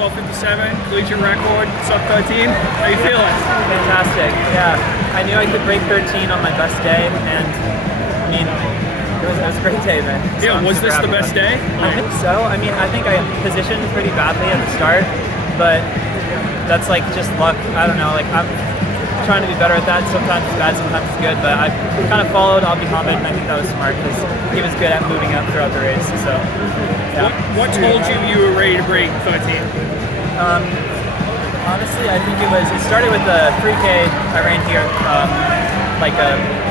12:57, collegiate record, sub 13. How you feeling? Fantastic. Yeah, I knew I could break 13 on my best day, and I mean, it was a great day, man. So Yeah, was this the best day? I think so. I mean, I think I positioned pretty badly at the start, but that's like just luck. I don't know. Like I'm trying to be better at that. Sometimes it's bad, sometimes it's good. But I kind of followed Abi Hamid, and I think that was smart because he was good at moving up throughout the race. So, yeah. What told you you were ready to break 13? Honestly, I think it started with the 3K I ran here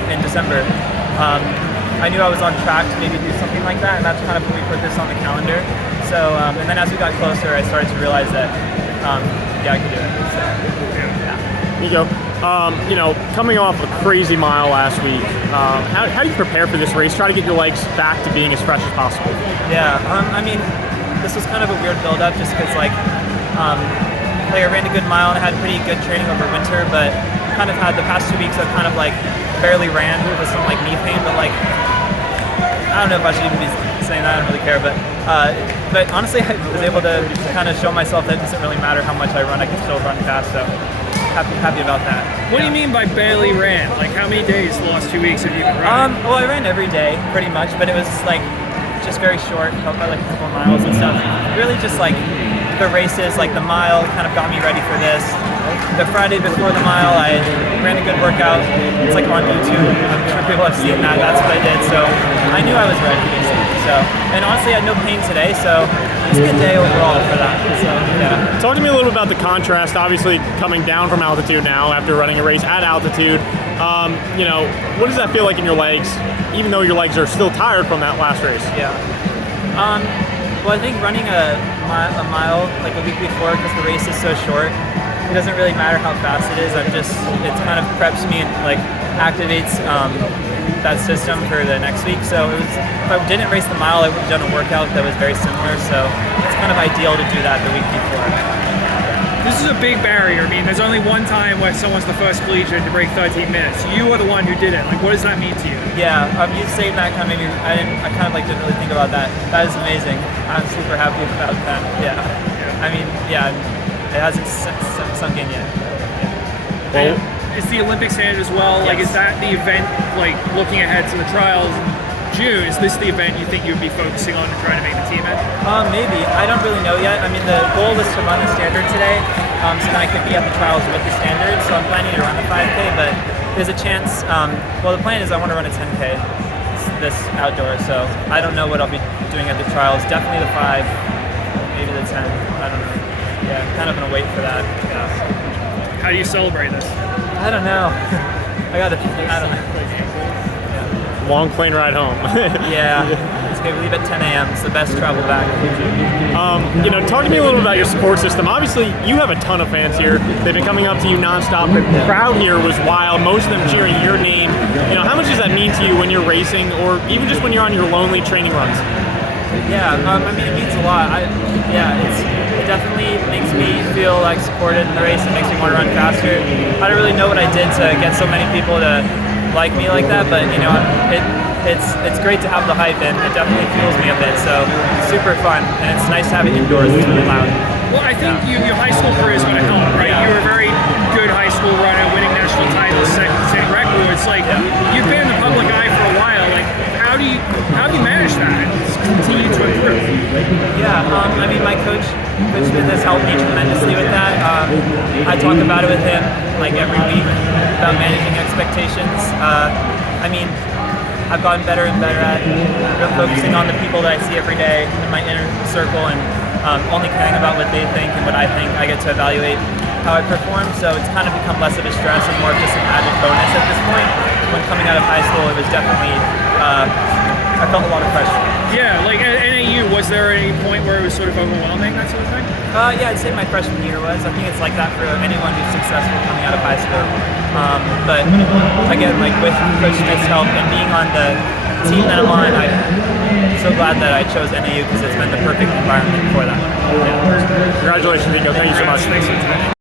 in December. I knew I was on track to maybe do something like that, and that's kind of when we put this on the calendar. So, and then as we got closer, I started to realize that, yeah, I could do it. So, yeah. Nico, coming off a crazy mile last week, how do you prepare for this race? Try to get your legs back to being as fresh as possible. Yeah, I mean, this was kind of a weird build-up just because, I ran a good mile and I had pretty good training over winter, but kind of had the past 2 weeks I've kind of barely ran with some knee pain, but I don't know if I should even be saying that. I don't really care, but honestly, I was able to kind of show myself that it doesn't really matter how much I run. I can still run fast, so happy about that. What do you mean by barely ran? Like how many days the last 2 weeks have you been running? Well, I ran every day pretty much, but it was just very short, a couple miles and stuff. Really just the races, the mile kind of got me ready for this. The Friday before the mile, I ran a good workout. It's on YouTube. I'm sure people have seen that. That's what I did. So I knew I was ready basically. So, and honestly, I had no pain today. So it's a good day overall for that. So yeah. Talk to me a little about the contrast. Obviously, coming down from altitude now after running a race at altitude. What does that feel like in your legs? Even though your legs are still tired from that last race. Yeah. Well, I think running a mile a week before, because the race is so short, it doesn't really matter how fast it is. It kind of preps me and activates that system for the next week. So if I didn't race the mile, I would have done a workout that was very similar. So it's kind of ideal to do that the week before. This is a big barrier. I mean, there's only one time where someone's the first collegiate to break 13 minutes. You are the one who did it. What does that mean to you? Yeah, you saying that kind of made me. I kind of didn't really think about that. That is amazing. I'm super happy about that. Yeah. I mean, yeah. It hasn't sunk in yet. Yeah. It's the Olympic standard as well. Yes. Is that the event, looking ahead to the trials in June, is this the event you think you would be focusing on and trying to make the team in? Maybe. I don't really know yet. I mean, the goal was to run the standard today, so that I could be at the trials with the standard. So I'm planning to run the 5K, but there's a chance. Well, the plan is I want to run a 10K this outdoor, so I don't know what I'll be doing at the trials. Definitely the 5, maybe the 10. I don't know. Yeah, I'm kind of gonna wait for that. Yeah. How do you celebrate this? I don't know. I don't know. Yeah. Long plane ride home. Yeah. It's good. We leave at 10 a.m. It's the best travel back. Talk to me a little about your support system. Obviously, you have a ton of fans here. They've been coming up to you nonstop. The crowd here was wild. Most of them cheering your name. How much does that mean to you when you're racing, or even just when you're on your lonely training runs? Yeah. I mean, it means a lot. It definitely makes me feel supported in the race. It makes me want to run faster. I don't really know what I did to get so many people to like me like that, but it's great to have the hype, and it definitely fuels me a bit. So it's super fun, and it's nice to have it indoors. It's really loud. Well, I think your high school career is going to help, right? Yeah. You were a very good high school runner, winning national titles, setting records. You've been in the public eye for a while. How do you manage that and continue to improve? Yeah, I mean, my coach has helped me tremendously with that. I talk about it with him every week about managing expectations. I mean, I've gotten better and better at focusing on the people that I see every day in my inner circle, and only caring about what they think and what I think. I get to evaluate how I perform, so it's kind of become less of a stress and more of just an added bonus at this point. When coming out of high school, it was definitely, I felt a lot of pressure. Yeah, at NAU, was there any point where it was sort of overwhelming, that sort of thing? Yeah, I'd say my freshman year was. I think it's like that for anyone who's successful coming out of high school. But again, with Coach Smith's help and being on the team that I'm on, I'm so glad that I chose NAU because it's been the perfect environment for that. Congratulations, Nico. Thank you so much. Thanks for today.